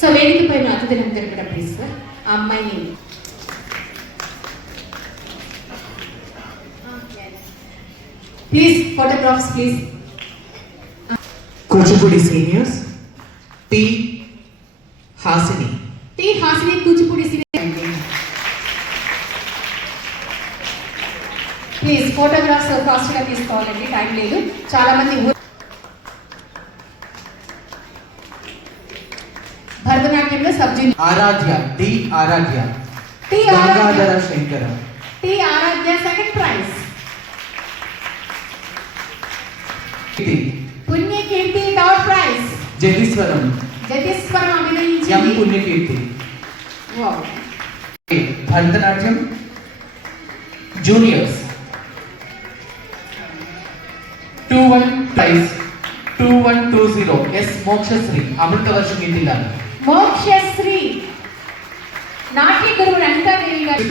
So వేదిక పైన అతిథులందరూ కూడా ప్లీజ్ సార్ ఆ అమ్మాయిని please photographs please. Kuchipudi seniors T Hasini Kuchipudi senior please photographs ఫాస్ట్గా తీసుకోవాలండి, టైం లేదు. చాలా మంది భరతనాట్యంలో sub junior Aradhya T Aradhya Shankara second prize. Punyakeerthi third prize. జతీశ్వరం అభినయించింది Punyakeerthi. Bharatanatyam juniors 2-1 prize 2120 S Mokshasri అమృతవర్షం ఇంటిలా. మోక్షశ్రీ నాట్య గురువు అనితాదేవి గారు.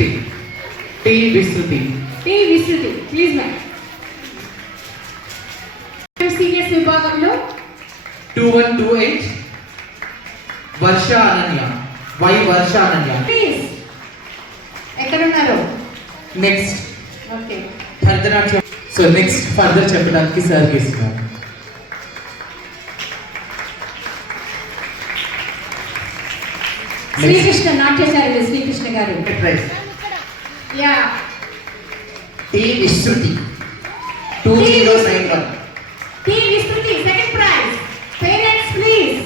టి విస్తృతి ప్లీజ్ మ్యామ్. సీనియర్స్ విభాగంలో 2128 వర్ష అనన్య వర్ష అనన్య. ప్లీజ్ ఎక్కడ ఉన్నారు? Next okay Bharatanatyam. So next further చెప్పడానికి సార్ ఇస్తున్నారు. శ్రీకృష్ణ నాట్యశాల శ్రీకృష్ణ గారు. యా టి విస్తృతి 2091 second prize. Parents please.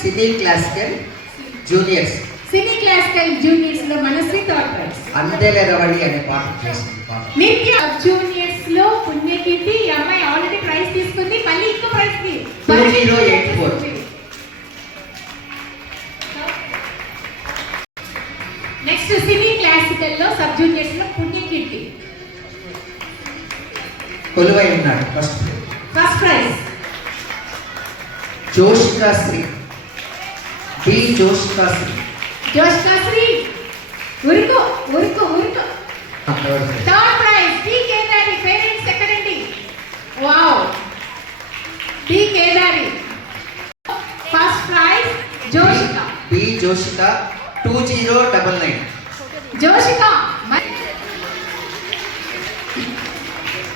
Cine classical juniors లో మనశ్రీ థర్డ్ ప్రైజ్. అందెల రవళి అనే పాట చేసింది. నిత్య జూనియర్స్ లో పుణ్యకీర్తి ఈ అమ్మాయి ఆల్రెడీ ప్రైజ్ తీసుకుంది, మళ్ళీ ఇంకో ప్రైజ్ 2084. నెక్స్ట్ సినీ క్లాసికల్ లో సబ్ జూనియర్స్ లో పుణ్యకీర్తి కొలువై ఉన్నాడు. First prize. జోషికా శ్రీ ఉరుకు third prize. T Kedari. Parents ఎక్కడండి? Wow T Kedari. First prize Joshika 2099 Joshika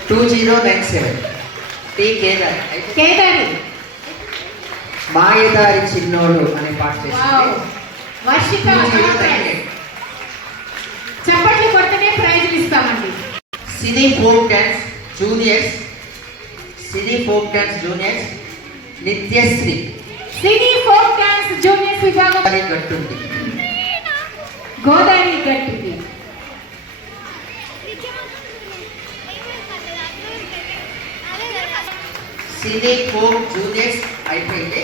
2097 T Kedari. మాయదారి చిన్నోడు అనే పాట వావ్ వర్షిక. చప్పట్లు కొట్టనే ప్రైజ్లు ఇస్తామండి. Cine folk dance juniors Nithyasri cine folk dance juniors విభాగం గట్టుంది. గోదావరి గట్టుంది. సినీ ఫోక్ జూనియర్స్ అయిపోయింది.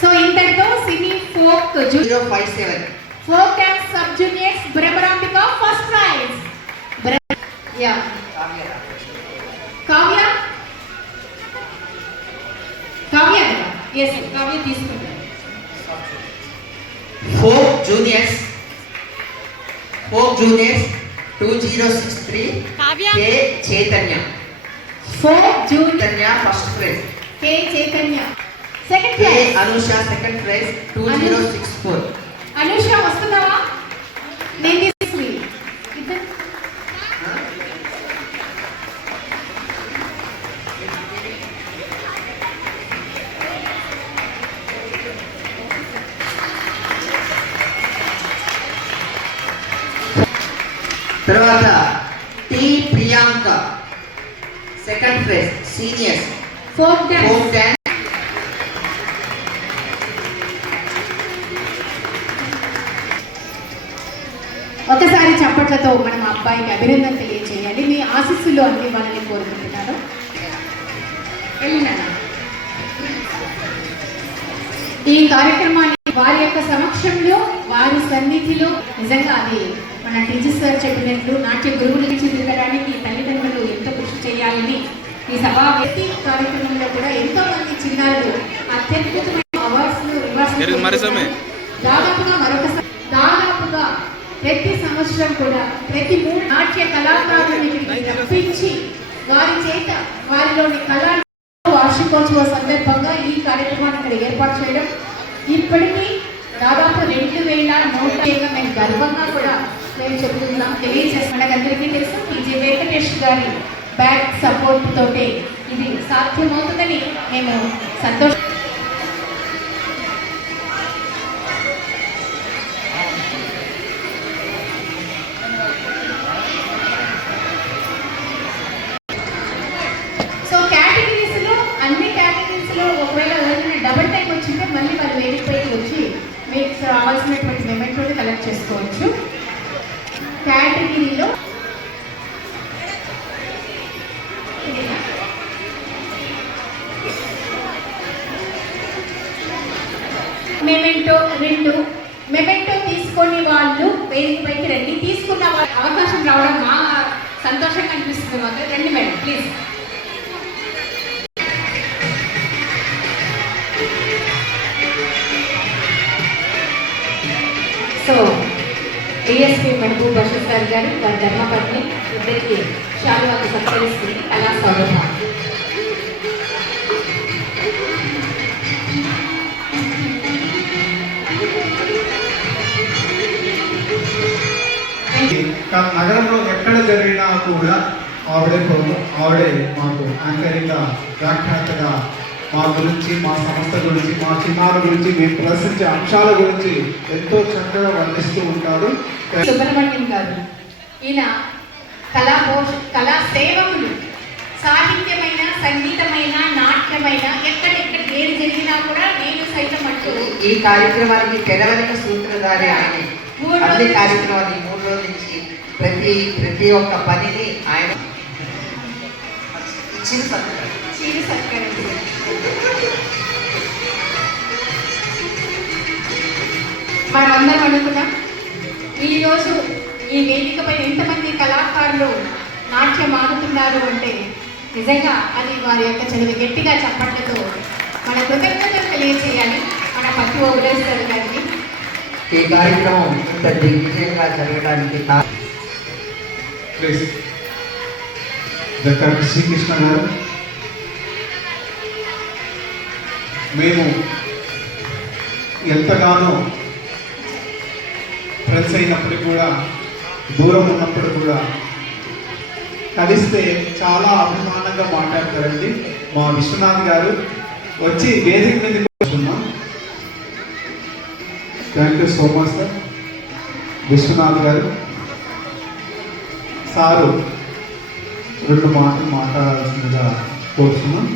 సో ఇంతటితో cine folk 057 folk dance sub juniors Brahmarambika first prize. యా కావ్య తీసుకుంటారు. Folk juniors 2063 K Chaitanya. Folk junior first prize. K Chaitanya second K prize. Anusha second prize 2064. Anusha వస్తున్నావా? నేను తీసుకుని తర్వాత T Priyanka second prize seniors folk dance. ఒకసారి చప్పట్లతో మనం అబ్బాయికి అభినందన తెలియజేయాలి. మీ ఆశీస్సులు అందివ్వాలని కోరుకుంటున్నాను. ఈ కార్యక్రమాన్ని వారి యొక్క సమక్షంలో వారి సన్నిధిలో నిజంగా అది మన టీచర్ సార్ చెప్పినట్లు నాట్య గురువులకి చిత్రించడానికి తల్లిదండ్రులు ఎంతో కృషి చేయాలని ఈ సభా వ్యక్తి కార్యక్రమంలో కూడా ఎంతో మంది చిన్నారులు అత్యద్భుతమైన అవార్డ్స్ దాదాపుగా ప్రతి సంవత్సరం కూడా ప్రతి 3 నాట్య కళాకారులను రప్పించి వారి చేత వారిలోని కళ వార్షికోత్సవ సందర్భంగా ఈ కార్యక్రమాన్ని ఇక్కడ ఏర్పాటు చేయడం, ఇప్పటికీ దాదాపు 2100 మేము గర్వంగా కూడా మేము చెప్తున్నాం, తెలియజేస్తాం. మనకందరికీ తెలుసు టీజే వెంకటేష్ గారి బ్యాక్ సపోర్ట్ తోటే ఇది సాధ్యమవుతుందని మేము సంతోషం. సో కేటగిరీస్లో అన్ని కేటగిరీస్లో ఒకవేళ ఎవరైనా డబుల్ టైం వచ్చింటే మళ్ళీ వాళ్ళు వేదికపైకి వచ్చి మీకు రావాల్సినటువంటి మెమెంటోని కలెక్ట్ చేసుకోవచ్చు. కేటగిరీలో మెమెంటో 2 మెమెంటో తీసుకొని వాళ్ళు వేదికపైకి రండి. తీసుకున్న వాళ్ళు అవకాశం రావడం మా సంతోషంగా అనిపిస్తుంది. మాత్రం రండి madam please. So ASP Mahaboob Basheer sir గారు వారి ధర్మపత్ని ఇద్దరికి శాలువాకు సత్కరిస్తుంది కళా స్వాగతం. నగరంలో ఎక్కడ జరిగినా కూడా ఆవిడే మాకు యాంకరింగ్గా వ్యాఖ్యాతగా మా గురించి, మా సంస్థ గురించి, మా చిన్నాల గురించి, మేము ప్రదర్శించే అంశాల గురించి ఎంతో చక్కగా వర్ణిస్తూ ఉంటారు. సుబ్రహ్మణ్యం గారు ఈయన కళా సేవకులు. సాహిత్యమైన, సంగీతమైన, నాట్యమైన ఎక్కడెక్కడ ఏది జరిగినా కూడా నేను సైతం అంటూ ఈ కార్యక్రమానికి పెదవనిక సూత్రధారి ఆయన. అన్ని కార్యక్రమాన్ని 3 రోజుల నుంచి ప్రతి ఒక్క పనిని ఆయన చీరు సత్కరించారు. మనమందరం అనుకున్నాం ఈరోజు ఈ వేదికపై ఎంతమంది కళాకారులు నాట్యం ఆడుతున్నారు అంటే నిజంగా అది వారి యొక్క చదువు గట్టిగా చప్పట్లతో మన కృతజ్ఞతలు తెలియజేయాలి మన పత్తి ఓబులేశ్వర్ గారికి. ఈ కార్యక్రమం ఇంత దిగ్విజయంగా జరగడానికి ప్లీజ్ డాక్టర్ శ్రీకృష్ణ గారు, మేము ఎంతగానో ఫ్రెండ్స్ అయినప్పుడు కూడా, దూరం ఉన్నప్పుడు కూడా కలిస్తే చాలా అభిమానంగా మాట్లాడతారండి. మా విశ్వనాథ్ గారు వచ్చి వేదిక మీద కూర్చున్నాం. Thank you so much sir. Vishwanath గారు సారు 2 మాటలు మాట్లాడాల్సిందిగా కోరుతున్నాం.